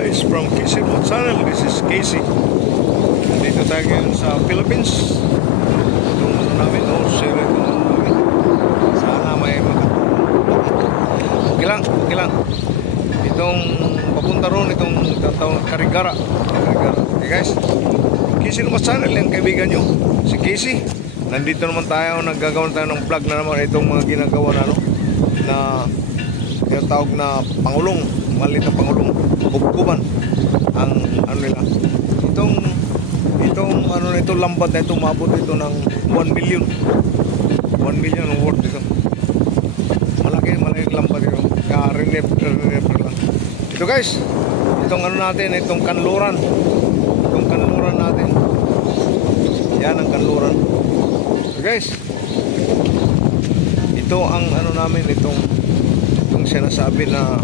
guys from Casey Mo Channel. This is Casey. Nandito tayo ngayon sa Philippines. Itong ano namin, share itong ano namin. Sana may okay lang. Itong papunta ron, itong tatawag Karigara. Okay guys, Casey Mo Channel, yung kaibigan nyo, si Casey. Nandito naman tayo, naggagawa tayo ng vlog na naman itong mga ginagawa na ano, na yung tawag na pangulong, maliit na pangulong, kubkuban ang ano nila. Itong ano na ito, lambat na ito, maabot ito ng 1 million. 1 million ang worth ito. Malaki lambat ito. Kaya renep lang. Ito guys, itong ano natin, itong kanluran. Itong kanluran natin. Yan ang kanluran. So guys, ito ang ano namin, itong sinasabi na